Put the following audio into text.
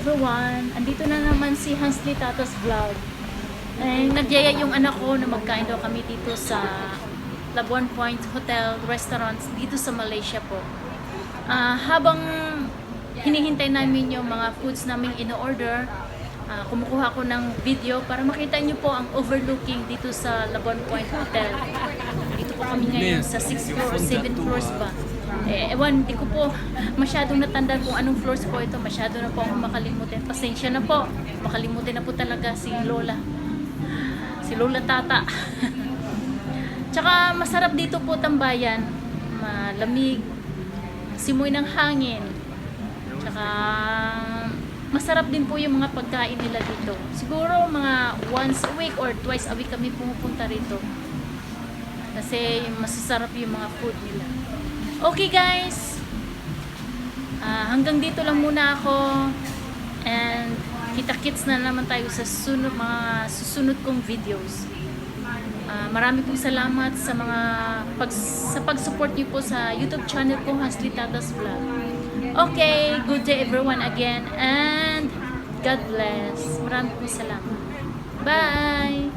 everyone! Andito na naman si Hansly Tatas Vlog. Nagyaya yung anak ko na magkain daw kami dito sa Labuan Point Hotel Restaurants dito sa Malaysia po. Habang hinihintay namin yung mga foods namin in-order, kumukuha ko ng video para makita nyo po ang overlooking dito sa Labuan Point Hotel. Dito po kami ngayon sa 6th floor or 7th floors ba. Ewan, di ko po masyadong natandaan kung anong floors po ito. Masyado na po akong makalimutin. Pasensya na po. Makalimutin na po talaga si Lola. Si Lola Tata. Tsaka masarap dito po tambayan. Malamig. Simoy ng hangin. Tsaka masarap din po yung mga pagkain nila dito. Siguro mga once a week or twice a week kami pumupunta rito. Kasi masasarap yung mga food nila. Okay guys, hanggang dito lang muna ako, and kita-kits na naman tayo sa mga susunod kong videos. Marami pong salamat sa pag-support niyo po sa YouTube channel ko, Hansly Tatas Vlog. Okay, good day everyone again, and God bless. Marami pong salamat. Bye!